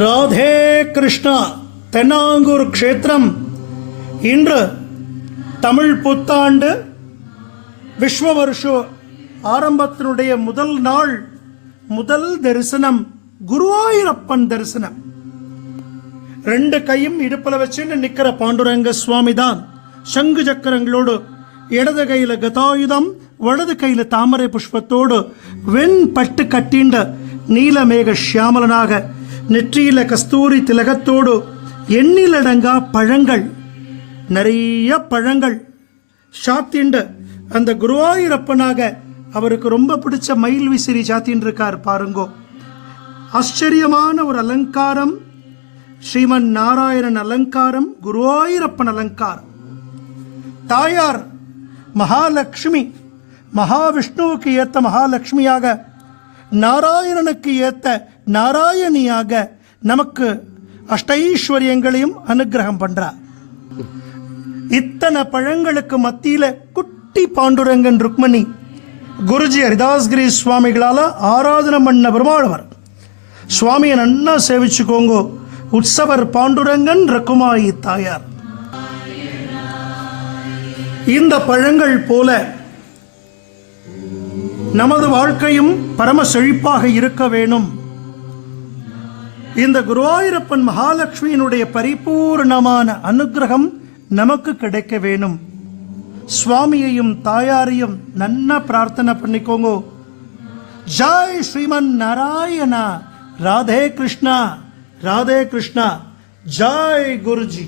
ராதே கிருஷ்ணா. தென்னாங்கூர் க்ஷேத்திரம் இன்று தமிழ் புத்தாண்டு விஸ்வ வருஷ ஆரம்பத்தினுடைய முதல் நாள், முதல் தரிசனம் குருவாயூரப்பன் தரிசனம். ரெண்டு கையும் இடுப்புல வச்சுன்னு நிக்கிற பாண்டுரங்க சுவாமி தான். சங்கு சக்கரங்களோடு, இடது கையில கதாயுதம், வலது கையில தாமரை புஷ்பத்தோடு, வெண் பட்டு கட்டிண்ட நீலமேக ஷியாமலனாக, நெற்றியில கஸ்தூரி திலகத்தோடு, எண்ணிலடங்கா பழங்கள், நிறைய பழங்கள் சாத்திண்ட அந்த குருவாயூரப்பனாக அவருக்கு ரொம்ப பிடிச்ச மயில் விசிறி சாத்தின்னு இருக்கார் பாருங்கோ. ஆச்சரியமான ஒரு அலங்காரம், ஸ்ரீமன் நாராயணன் அலங்காரம், குருவாயூரப்பன் அலங்காரம். தாயார் மகாலட்சுமி, மகாவிஷ்ணுவுக்கு ஏத்த மகாலட்சுமியாக, நாராயணனுக்கு ஏத்த நாராயணியாக நமக்கு அஷ்டைஸ்வரியங்களையும் அனுகிரகம் பண்றார். இத்தனை பழங்களுக்கு மத்தியில குட்டி பாண்டுரங்கன் ருக்மணி குருஜி ஹரிதாஸ்கிரி சுவாமிகளால ஆராதனை பண்ண பெருமாளவர். சுவாமியை நன்னா சேவிச்சுக்கோங்க. உற்சவர் பாண்டுரங்கன் ரகுமாயி தாயார். இந்த பழங்கள் போல நமது வாழ்க்கையும் பரம செழிப்பாக இருக்க வேணும். இந்த குருவாயூரப்பன் மகாலட்சுமியினுடைய பரிபூர்ணமான அனுகிரகம் நமக்கு கிடைக்க வேணும். சுவாமியையும் தாயாரையும் நன்னா பிரார்த்தனை பண்ணிக்கோங்க. ஜெய் ஸ்ரீமன் நாராயணா. ராதே கிருஷ்ணா, ராதே கிருஷ்ணா. ஜெய் குருஜி.